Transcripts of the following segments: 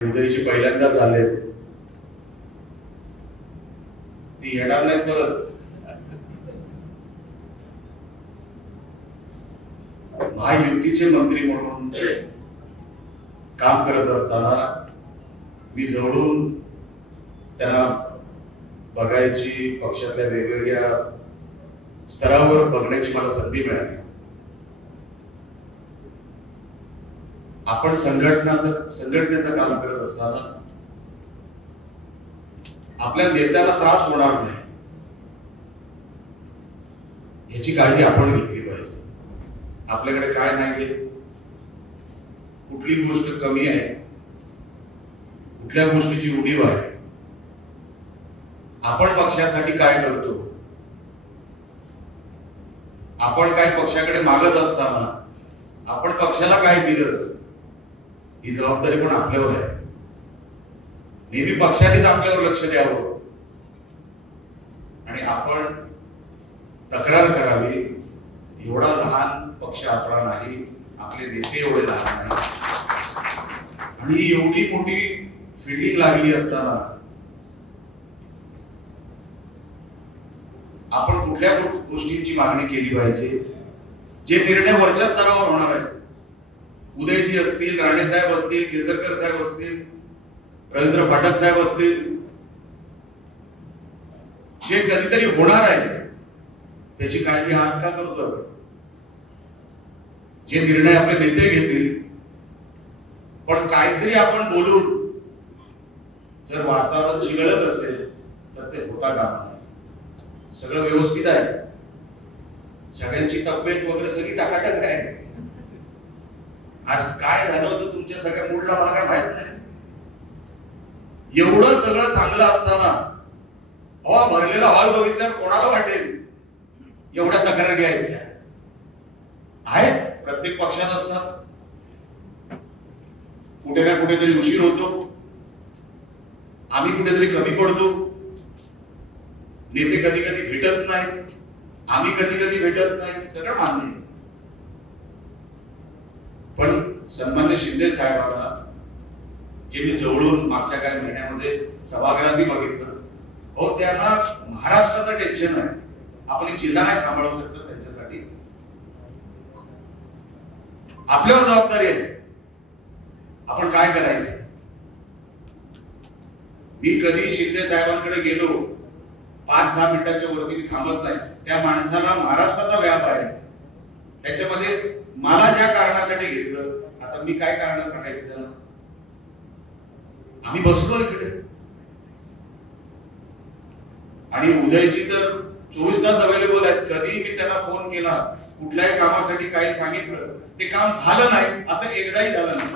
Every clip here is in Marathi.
उदयजी पहिल्यांदाच आले, ती येणार नाही परत. महायुतीचे मंत्री म्हणून काम करत असताना मी जवळून त्यांना बघायची, पक्षातल्या वेगवेगळ्या स्तरावर बघण्याची मला संधी मिळाली. आपण संघटनेचं काम करत असताना आपल्या नेत्याला त्रास होणार नाही याची काळजी आपण घेतली पाहिजे. आपल्याकडे काय नाहीये, कुठली गोष्ट कमी आहे, कुठल्या गोष्टीची उणीव आहे, आपण पक्षासाठी काय करतो, आपण काय पक्षाकडे मागत असताना आपण पक्षाला काय दिलं, ही जबाबदारी पण आपल्यावर आहे. नेहमी पक्षानेच आपल्यावर लक्ष द्यावं आणि आपण तक्रार करावी. एवढा लहान पक्ष आपला नाही, आपले नेते एवढे लहान नाही, आणि एवढी मोठी फिल्डिंग लागली असताना आपण कुठल्या गोष्टींची मागणी केली पाहिजे, जे निर्णय वरच्या स्तरावर होणार आहे. उदयजी असतील, राणे साहेब असतील, केसरकर साहेब असतील, रवींद्र फाटक साहेब असतील, जे कधीतरी होणार आहे त्याची काळजी आज का करतो. जे निर्णय आपले नेते घेतील, पण काहीतरी आपण बोलून जर वातावरण चिघळत असेल तर ते होता कामा नये. सगळं व्यवस्थित आहे, सगळ्यांची तब्येत वगैरे सगळी टाकाटाक आहे. आज काय झालं होतं तुमच्या सगळ्या मूडला मला काय माहित नाही. एवढं सगळं चांगलं असताना भरलेला हॉल बघितल्यावर कोणाला वाटेल एवढ्या तक्रारी आहेत. प्रत्येक पक्षात असतात. कुठे ना कुठेतरी उशीर होतो, आम्ही कुठेतरी कमी पडतो, नेते कधी कधी भेटत नाहीत, आम्ही कधी कधी भेटत नाही, सगळं मान्य आहे. पण सन्मान्य शिंदे साहेबांना जे मी जवळून मागच्या काही महिन्यामध्ये सभागृहातही बघितलं, त्यांना महाराष्ट्राचं टेन्शन आहे. आपण एक जिल्हा नाही सांभाळू शकतो, त्यांच्यासाठी आपल्यावर जबाबदारी आहे. आपण काय करायचं. मी कधी शिंदे साहेबांकडे गेलो 5-10 मिनिटाच्या वरती मी थांबत नाही. त्या माणसाला महाराष्ट्राचा व्याप आहे, त्याच्यामध्ये मला ज्या कारणासाठी घेतलं, आता मी काय कारण सांगायची त्याला. आम्ही बसलो इकडे आणि उदयजी तर 24 तास अवेलेबल आहेत. कधी मी त्यांना फोन केला, कुठल्याही कामासाठी काही सांगितलं, ते काम झालं नाही असं एकदाही झालं नाही.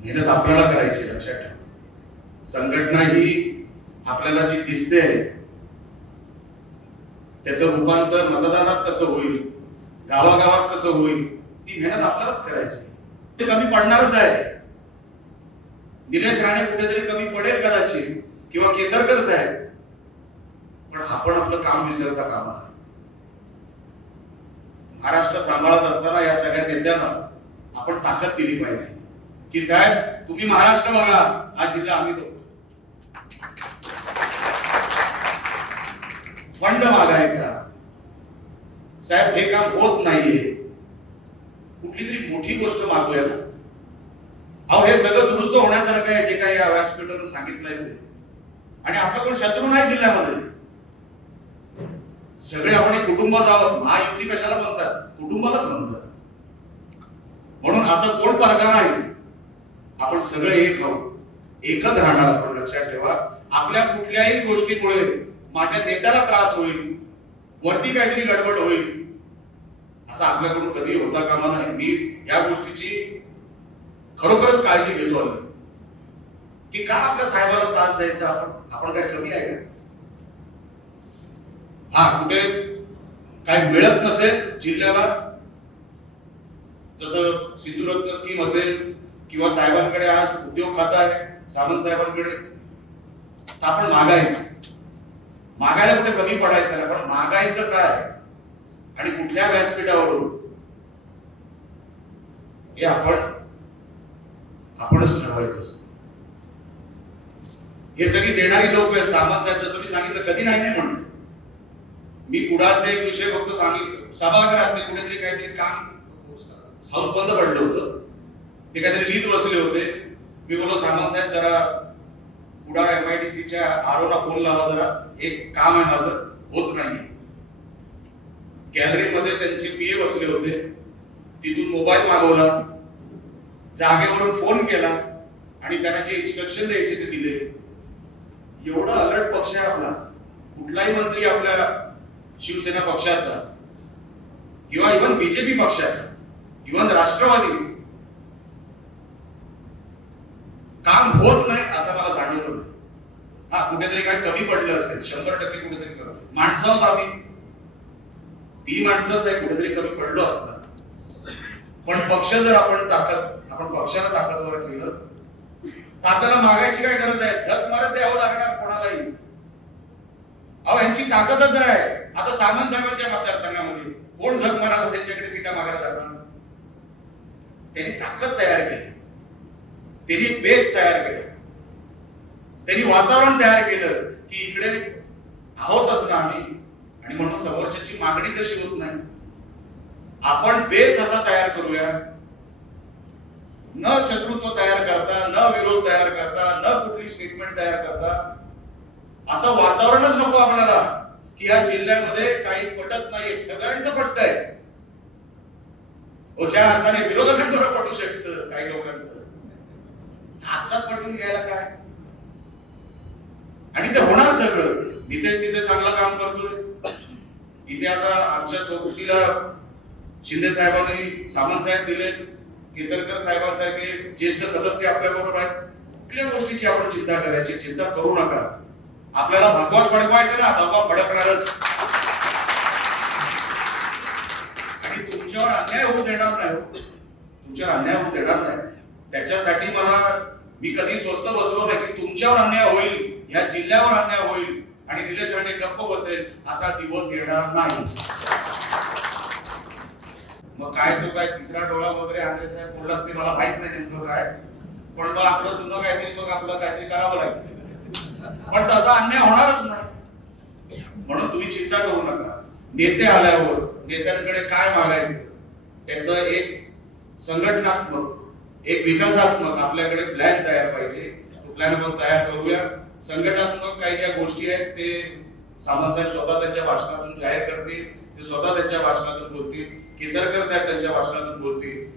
मेहनत आपल्याला करायची, लक्षात ठेवा. संघटना ही आपल्याला जी दिसते त्याचं रूपांतर मतदानात कसं होईल, गावागावात कसं होईल, ती मेहनत आपल्यालाच करायची. ते कमी पडणारच आहे. निलेश राणे कुठेतरी कमी पडेल कदाचित, किंवा केसरकर साहेब, पण आपण आपलं काम विसरता कामा नये. महाराष्ट्र सांभाळत असताना या सगळ्या नेत्यांना आपण ताकद दिली पाहिजे की साहेब तुम्ही महाराष्ट्र बघा, हा जिल्हा आम्ही बघतो. फंड मागायचा, साहेब हे काम होत नाहीये, कुठली तरी मोठी गोष्ट मागूया ना. हे सगळं दुरुस्त होण्यासारखं आहे जे काही व्यासपीठावर सांगितलंय ते. आणि आपला कोण शत्रू नाही जिल्ह्यामध्ये. सगळे आपण एक कुटुंब आहोत. महायुती कशाला म्हणतात, कुटुंबालाच म्हणतात. म्हणून असं कोण परका नाही, आपण सगळे एक आहोत, एकच राहणार. आपण लक्षात ठेवा, आपल्या कुठल्याही गोष्टीमुळे माझ्या नेत्याला त्रास होईल, वरती काहीतरी गडबड होईल, असं आपल्याकडून कधी होता कामा नये. मी या गोष्टीची खरोखरच काळजी घेतो आहे की का आपल्या साहेबाला त्रास द्यायचा. आपण काय कमी आहे का. कुठे काय मिळत नसेल जिल्ह्याला, जसं सिंधुरत्न स्कीम असेल किंवा साहेबांकडे आज उद्योग खाता आहे सामंत साहेबांकडे, आपण मागायला कुठे कमी पडायचं नाही. पण मागायचं काय आणि कुठल्या व्यासपीठावरून हे आपणच ठरवायचं असतं. हे सगळी देणारी लोक आहेत. सामंत साहेब जसं मी सांगितलं, कधी नाही नाही म्हणलं. मी कुडाचा एक विषय फक्त सांगितलं, सभागृहात कुठेतरी काहीतरी काम हाऊस बंद पडलं होतं, ते काहीतरी लिहित बसले होते. मी बोललो सामंत साहेब जरा कुडाळ MIDCच्या आरोला फोन लावा, जरा एक काम आहे माझं, होत नाही. गॅलरीमध्ये त्यांचे PA बसले होते, तिथून मोबाईल मागवला, जागेवरून फोन केला आणि त्यांना जे इन्स्ट्रक्शन द्यायचे ते दिले. एवढा अलर्ट पक्ष आहे आपला. कुठलाही मंत्री आपल्या शिवसेना पक्षाचा किंवा इव्हन BJP पक्षाचा, इव्हन राष्ट्रवादीचा काम होत नाही असं मला जाणवलं नाही. हा, कुठेतरी काय कमी पडलं असेल, 100% कुठेतरी कमी. माणसं आहोत आम्ही, ती माणसंच आहे, कुठेतरी कमी पडलो असतं. पण पक्ष जर आपण पक्षाला ताकदवर केलं तर आपल्याला मागायची काय गरज आहे? झक मारत द्यावं लागणार कोणालाही. अहो, यांची ताकदच आहे. आता सामंत साहेबांच्या मतदारसंघामध्ये कोण झक मारायला त्यांच्याकडे सीटा मागायला जाणार? त्यांनी ताकद तयार केली, त्यांनी बेस तयार केला, त्यांनी वातावरण तयार केलं की इकडे आहोतच ना आम्ही, आणि म्हणून समोरच्याची मागणी तशी होत नाही. आपण बेस असा तयार करूया, न शत्रुत्व तयार करता, न विरोध तयार करता, न कुठली स्टेटमेंट तयार करता. असं वातावरणच नको आपल्याला की या जिल्ह्यामध्ये काही पटत नाही. सगळ्यांचं पटतंय. ज्या अर्थाने विरोधकांबरोबर पटू शकतं काही लोकांचं, हातात पटवून घ्यायला काय? आणि ते होणार सगळं. नितेश तिथे चांगलं काम करतोय. इथे आता आमच्या सोबतीला शिंदे साहेबांनी सामंत साहेब दिले, केसरकर साहेबांसारखे ज्येष्ठ सदस्य आपल्या बरोबर आहेत. कुठल्या गोष्टीची आपण चिंता करायची? चिंता करू नका. आपल्याला भगवाच भडकवायचं ना, भगवा भडकणारच. आणि तुमच्यावर अन्याय होऊ देणार नाही. तुमच्यावर अन्याय होऊ देणार नाही. त्याच्यासाठी मी कधी स्वस्त बसलो नाही की तुमच्यावर अन्याय होईल, या जिल्ह्यावर अन्याय होईल आणि निलेश राणे गप्प बसेल असा दिवस येणार नाही. मग काय तो काय तिसरा डोळा वगैरे आणले साहेब बोललात, ते मला माहित नाही नेमकं काय. पण मग आपलं जुनं काहीतरी, मग आपलं काहीतरी करावं लागेल. पण तसा अन्याय होणारच नाही. म्हणून तुम्ही चिंता करू नका. नेते आल्यावर नेत्यांकडे काय मागायचं, त्याचं एक संघटनात्मक, एक विकासात्मक आपल्याकडे प्लॅन तयार पाहिजे. तो प्लॅन आपण तयार करूया. संघटनात्मक काही ज्या गोष्टी आहेत ते सामंत साहेब स्वतः त्यांच्या भाषणातून जाहीर करतील, ते स्वतः त्यांच्या भाषणातून बोलतील, केसरकर साहेब त्यांच्या भाषणातून बोलतील.